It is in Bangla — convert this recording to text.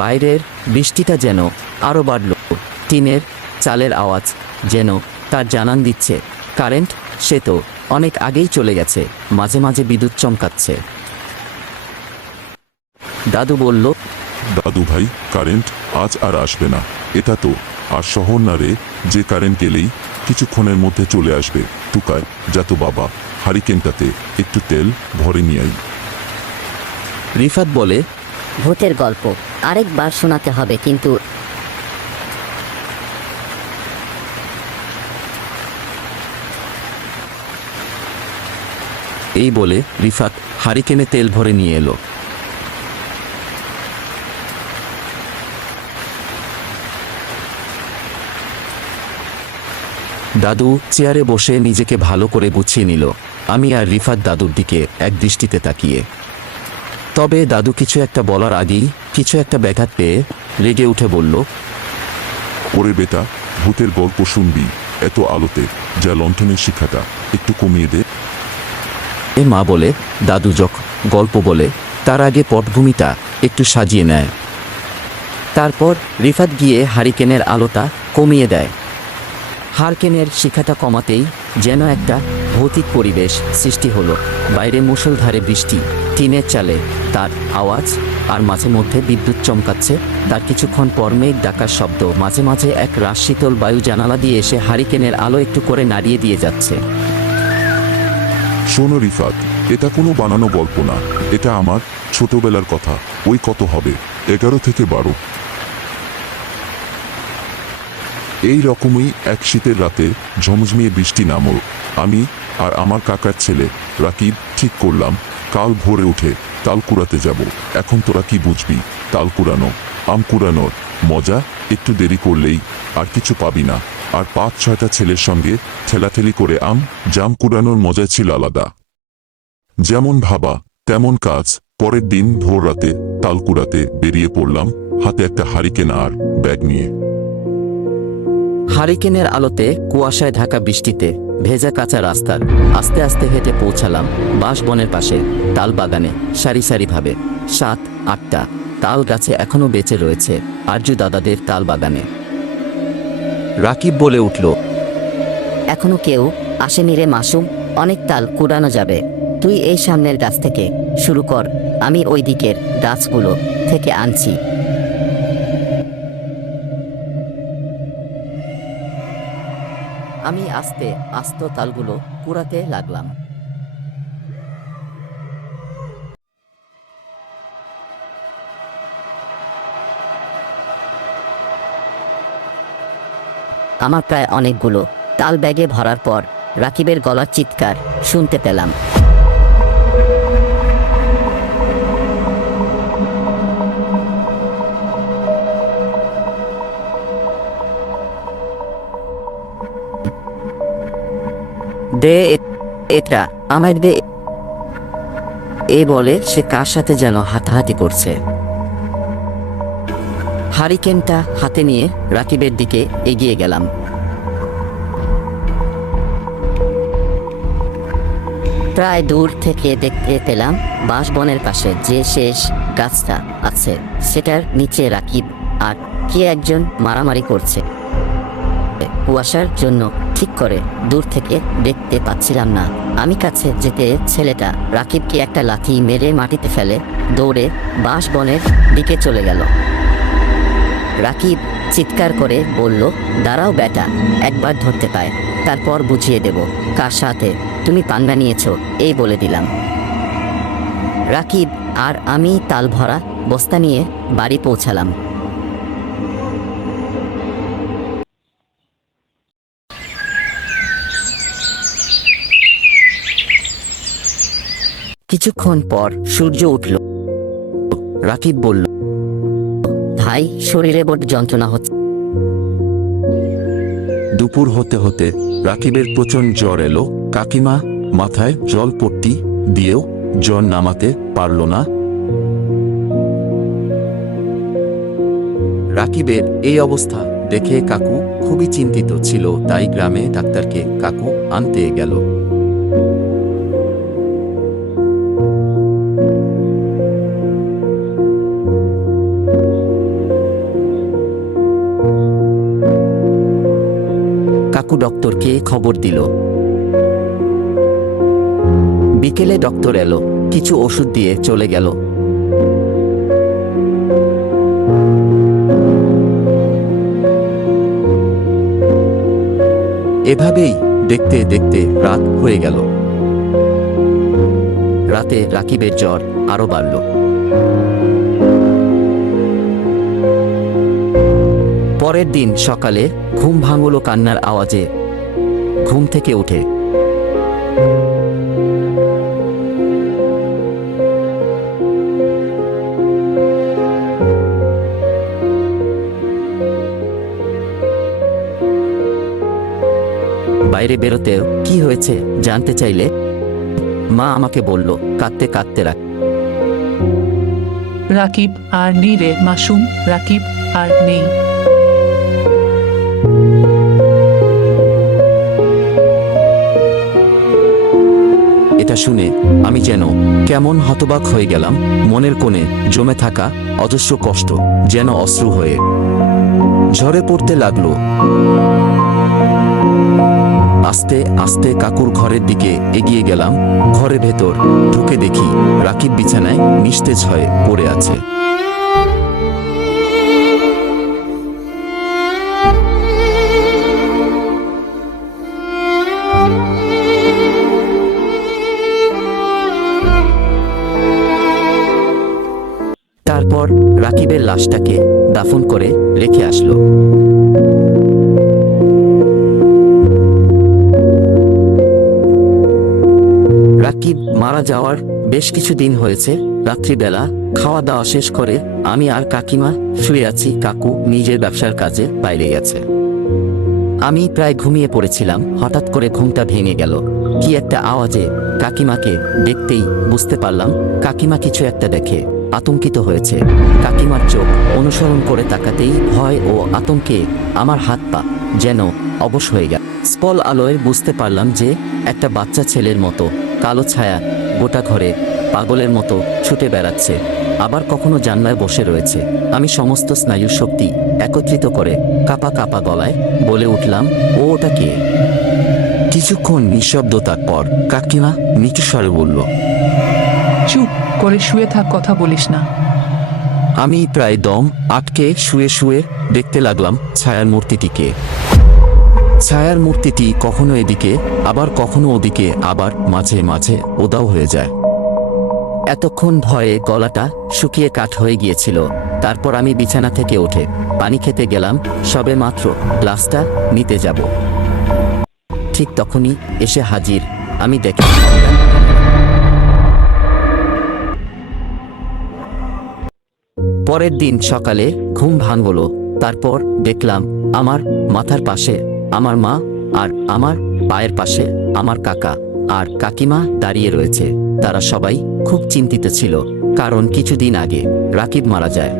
বাইরের বৃষ্টিটা যেন আরও বাড়ল। টিনের চালের আওয়াজ যেন তার জানান দিচ্ছে কারেন্ট সে তো অনেক আগেই চলে গেছে। মাঝে মাঝে বিদ্যুৎ চমকাচ্ছে। দাদু বলল, দাদু ভাই, কারেন্ট আজ আর আসবে না। এটা তো আর শহর না রে, যে কারেন্ট গেলেই কিছুক্ষণের মধ্যে চলে আসবে। টুকায়, যা তো বাবা, হারিকেনটাতে একটু তেল ভরে নিয়ে আই। রিফাত বলে, ভূতের গল্প আরেকবার শোনাতে হবে কিন্তু। এই বলে রিফাত হারিকেনে তেল ভরে নিয়ে এলো। দাদু চেয়ারে বসে নিজেকে ভালো করে গুছিয়ে নিল। আমি আর রিফাত দাদুর দিকে এক দৃষ্টিতে তাকিয়ে। তবে দাদু কিছু একটা বলার আগেই কিছু একটা ব্যাঘাত পেয়ে রেগে উঠে বলল, ওরে বেটা, ভূতের গল্প শুনবি এত আলোতে? যা লণ্ঠনের শিখাটা একটু কমিয়ে দে। এ মা বলে দাদু যখন গল্প বলে তার আগে পটভূমিটা একটু সাজিয়ে নেয়। তারপর রিফাত গিয়ে হারিকেনের আলোটা কমিয়ে দেয়। হারিকেনের শিখাটা কমাতেই যেন একটা ভৌতিক পরিবেশ সৃষ্টি হলো। বাইরে মুষলধারে বৃষ্টি, টিনের চালে তার আওয়াজ, আর মাঝে মধ্যে বিদ্যুৎ চমকাচ্ছে। তার কিছুক্ষণ পর মেঘ ডাকার শব্দ, মাঝে মাঝে এক রাশ শীতল বায়ু জানালা দিয়ে এসে হারিকেনের আলো একটু করে নাড়িয়ে দিয়ে যাচ্ছে। শোনো রিফাত, এটা কোনো বানানো গল্প না, এটা আমার ছোটবেলার কথা। ওই কত হবে, 11 থেকে 12। এই রকমই এক শীতের রাতে ঝমঝমিয়ে বৃষ্টি নামল। আমি আর আমার কাকার ছেলে রাকিব ঠিক করলাম কাল ভোরে উঠে তাল কুড়াতে যাব। এখন তোরা কি বুঝবি তাল কুড়ানো? আম কুড়ানোর মজা একটু দেরি করলেই আর কিছু পাবি না। আর 5-6টা ছেলের সঙ্গে ঠেলাঠেলি করে জাম কুড়ানোর মজা ছিল আলাদা। যেমন ভাবা তেমন কাজ। পরের দিন ভোর রাতে তাল কুড়াতে বেরিয়ে পড়লাম, হাতে একটা হারিকেন আর ব্যাগ নিয়ে। হারিকেনের আলোতে কুয়াশায় ঢাকা বৃষ্টিতে ভেজা কাঁচা রাস্তার আস্তে আস্তে হেঁটে পৌঁছালাম বাঁশবনের পাশে তাল বাগানে। সারি সারিভাবে 7-8টা তাল গাছে এখনো বেঁচে রয়েছে আরজু দাদাদের তাল বাগানে। রাকিব বলে উঠল, এখনো কেউ আসেনি রে মাসুম, অনেক তাল কুড়ানো যাবে। তুই এই সামনের গাছ থেকে শুরু কর, আমি ওই দিকের গাছগুলো থেকে আনছি। আমি আস্তে আস্তে তালগুলো কুড়াতে লাগলাম। আমার প্রায় অনেকগুলো তাল ব্যাগে ভরার পর রাকিবের গলার চিৎকার শুনতে পেলাম। দে এটা আমায় দে, এই বলে সে কার সাথে যেন হাতাহাতি করছে। হারিকেনটা হাতে নিয়ে রাকিবের দিকে এগিয়ে গেলাম। প্রায় দূর থেকে দেখতে পেলাম বাঁশবনের পাশে যে শেষ গাছটা আছে সেটার নিচে রাকিব আর কে একজন মারামারি করছে। কুয়াশার জন্য ঠিক করে দূর থেকে দেখতে পাচ্ছিলাম না। আমি কাছে যেতে ছেলেটা রাকিবকে একটা লাথি মেরে মাটিতে ফেলে দৌড়ে বাঁশবনের দিকে চলে গেল। রাকিব চিৎকার করে বলল, দাঁড়াও বেটা, একবার ধরতে পায় তারপর বুঝিয়ে দেব কার সাথে তুমি পাঙ্গা নিয়েছো। এই বলে দিলাম। রাকিব আর আমি তাল ভরা বস্তা নিয়ে বাড়ি পৌঁছালাম। কিছুক্ষণ পর সূর্য উঠল। রাকিব বলল, ভাই, শরীরে বড় যন্ত্রণা হচ্ছে। দুপুর হতে হতে রাকিবের প্রচণ্ড জ্বর এলো। কাকিমা মাথায় জল পট্টি দিয়েও জ্বর নামাতে পারল না। রাকিবের এই অবস্থা দেখে কাকু খুবই চিন্তিত ছিল, তাই গ্রামে ডাক্তারকে কাকু আনতে গেল। কাকু ডক্টরকে খবর দিল। বিকেলে ডক্টর এলো, কিছু ওষুধ দিয়ে চলে গেল। এভাবেই দেখতে দেখতে রাত হয়ে গেল। রাতে রাকিবের জ্বর আরো বাড়ল। পরের দিন সকালে ঘুম ভাঙল কান্নার আওয়াজে। ঘুম থেকে উঠে বাইরে বেরোতেও কি হয়েছে জানতে চাইলে মা আমাকে বলল কাঁদতে কাঁদতে রাকিব আর নেই রে মাসুম, রাকিব আর নেই। এটা শুনে আমি যেন কেমন হতবাক হয়ে গেলাম। মনের কোণে জমে থাকা অজস্র কষ্ট যেন অশ্রু হয়ে ঝরে পড়তে লাগলো। আস্তে আস্তে কাকুর ঘরের দিকে এগিয়ে গেলাম। ঘরের ভেতর ঢুকে দেখি রাকিব বিছানায় নিস্তেজ হয়ে পড়ে আছে। তারপর রাকিবের লাশটাকে দাফন করে রেখে আসলো। রাকিব মারা যাওয়ার বেশ কিছুদিন হয়েছে। রাত্রিবেলা খাওয়া দাওয়া শেষ করে আমি আর কাকিমা শুয়ে আছি। কাকু নিজের ব্যবসার কাজে বাইরে গেছে। আমি প্রায় ঘুমিয়ে পড়েছিলাম। হঠাৎ করে ঘুমটা ভেঙে গেল কি একটা আওয়াজে। কাকিমাকে দেখতেই বুঝতে পারলাম কাকিমা কিছু একটা দেখে আতঙ্কিত হয়েছে। কাকিমার চোখ অনুসরণ করে তাকাতেই ভয় ও আতঙ্কে আমার হাত পা যেন অবশ হয়ে গেল। স্পল আলোয় বুঝতে পারলাম যে একটা বাচ্চা ছেলের মতো কালো ছায়া গোটা ঘরে পাগলের মতো ছুটে বেড়াচ্ছে, আবার কখনো জানলায় বসে রয়েছে। আমি সমস্ত স্নায়ুর শক্তি একত্রিত করে কাপা কাপা গলায় বলে উঠলাম, ও ওটা কে? কিছুক্ষণ নিঃশব্দতার পর কাকিমা নিচু স্বরে বলল, চুপ করে শুয়ে থাক, কথা বলিস না। আমি প্রায় দম আটকে শুয়ে শুয়ে দেখতে লাগলাম ছায়ার মূর্তিটিকে। ছায়ার মূর্তিটি কখনো এদিকে আবার কখনো ওদিকে, আবার মাঝে মাঝে উধাও হয়ে যায়। এতক্ষণ ভয়ে গলাটা শুকিয়ে কাঠ হয়ে গিয়েছিল। তারপর আমি বিছানা থেকে উঠে পানি খেতে গেলাম। সবে মাত্র গ্লাসটা নিতে যাব, ঠিক তখনই এসে হাজির আমি দেখি পরের দিন সকালে ঘুম ভাঙল। তারপর দেখলাম আমার মাথার পাশে আমার মা, আর আমার পায়ের পাশে আমার কাকা আর কাকিমা দাঁড়িয়ে রয়েছে। তারা সবাই খুব চিন্তিত ছিল, কারণ কিছুদিন আগে রাকিব মারা যায়।